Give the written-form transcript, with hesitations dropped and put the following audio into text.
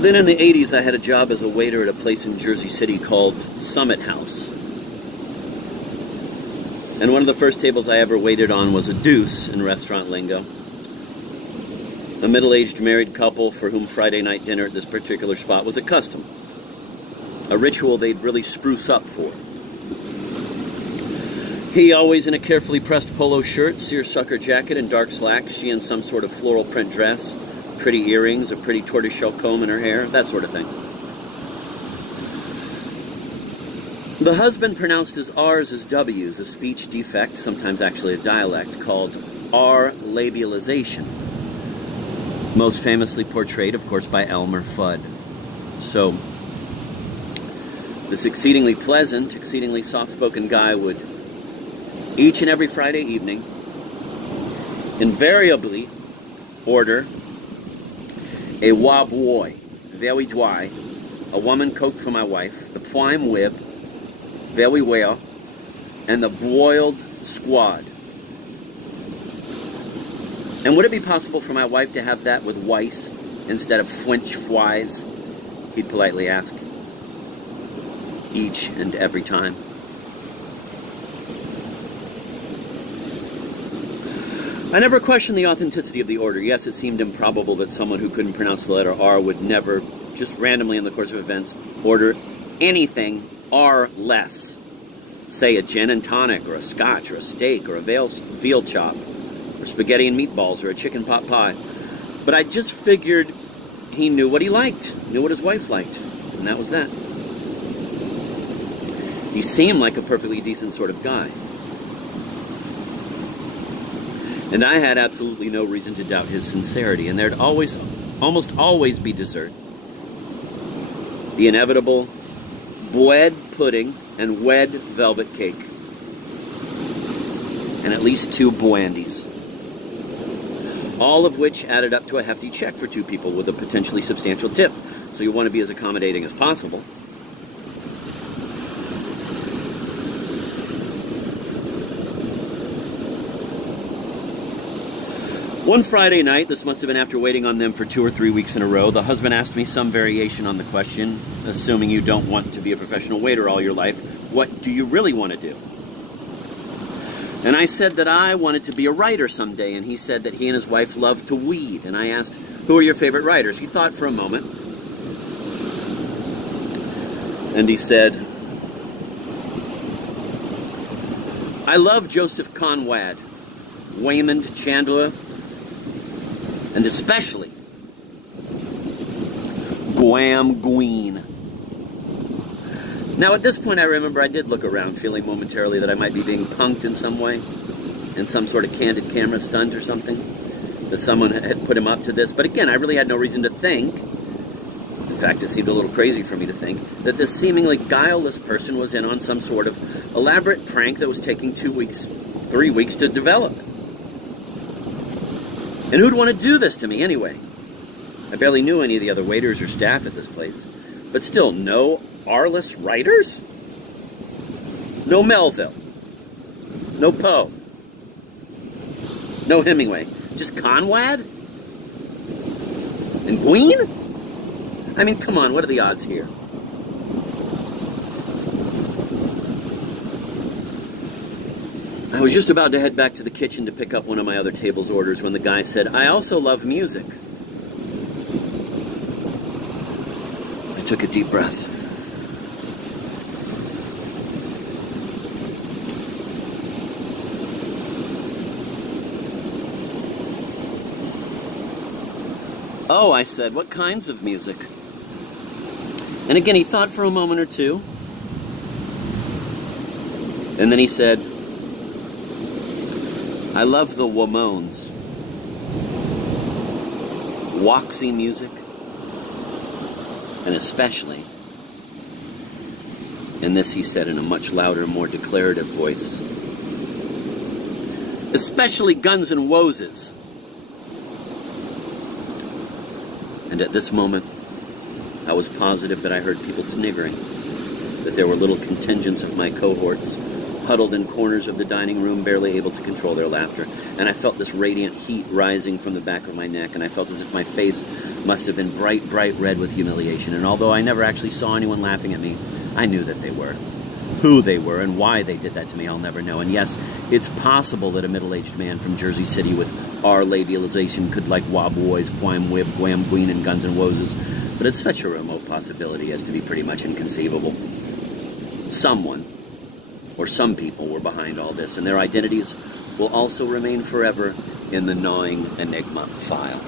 Then in the 80s, I had a job as a waiter at a place in Jersey City called Summit House. And one of the first tables I ever waited on was a deuce in restaurant lingo. A middle-aged married couple for whom Friday night dinner at this particular spot was a custom. A ritual they'd really spruce up for. He always in a carefully pressed polo shirt, seersucker jacket, and dark slacks. She in some sort of floral print dress. Pretty earrings, a pretty tortoiseshell comb in her hair, that sort of thing. The husband pronounced his R's as W's, a speech defect, sometimes actually a dialect, called R labialization. Most famously portrayed, of course, by Elmer Fudd. So, this exceedingly pleasant, exceedingly soft-spoken guy would, each and every Friday evening, invariably order a wabwoy, very dry, a woman coke for my wife, the prime rib, very well, and the broiled squad. And would it be possible for my wife to have that with Weiss instead of French fries? He'd politely ask. Each and every time. I never questioned the authenticity of the order. Yes, it seemed improbable that someone who couldn't pronounce the letter R would never, just randomly in the course of events, order anything R-less. Say a gin and tonic, or a scotch, or a steak, or a veal chop, or spaghetti and meatballs, or a chicken pot pie. But I just figured he knew what he liked, knew what his wife liked, and that was that. He seemed like a perfectly decent sort of guy. And I had absolutely no reason to doubt his sincerity, and there'd almost always be dessert. The inevitable bread pudding and wed velvet cake. And at least 2 brandies. All of which added up to a hefty check for 2 people with a potentially substantial tip. So you want to be as accommodating as possible. One Friday night, this must have been after waiting on them for 2 or 3 weeks in a row, the husband asked me some variation on the question, assuming you don't want to be a professional waiter all your life, what do you really want to do? And I said that I wanted to be a writer someday, and he said that he and his wife loved to weed, and I asked, who are your favorite writers? He thought for a moment, and he said, I love Joseph Conrad, Raymond Chandler, and especially Graham Greene. Now at this point I remember I did look around, feeling momentarily that I might be being punked in some way, in some sort of candid camera stunt or something, that someone had put him up to this. But again, I really had no reason to think, in fact it seemed a little crazy for me to think, that this seemingly guileless person was in on some sort of elaborate prank that was taking 2 weeks, 3 weeks to develop. And who'd want to do this to me anyway? I barely knew any of the other waiters or staff at this place. But still, no R-less writers? No Melville. No Poe. No Hemingway. Just Conrad? And Greene? I mean, come on, what are the odds here? I was just about to head back to the kitchen to pick up one of my other table's orders when the guy said, I also love music. I took a deep breath. Oh, I said, what kinds of music? And again, he thought for a moment or two. And then he said, I love the Ramones. Waxy music. And especially, and this he said in a much louder, more declarative voice, especially Guns N' Roses. And at this moment, I was positive that I heard people sniggering, that there were little contingents of my cohorts huddled in corners of the dining room, barely able to control their laughter. And I felt this radiant heat rising from the back of my neck, and I felt as if my face must have been bright, bright red with humiliation. And although I never actually saw anyone laughing at me, I knew that they were. Who they were and why they did that to me, I'll never know. And yes, it's possible that a middle-aged man from Jersey City with R labialization could like Wah Boys, Quam Wib, Guam Queen, and Guns N' Roses, but it's such a remote possibility as to be pretty much inconceivable. Someone, or some people, were behind all this, and their identities will also remain forever in the gnawing Enigma file.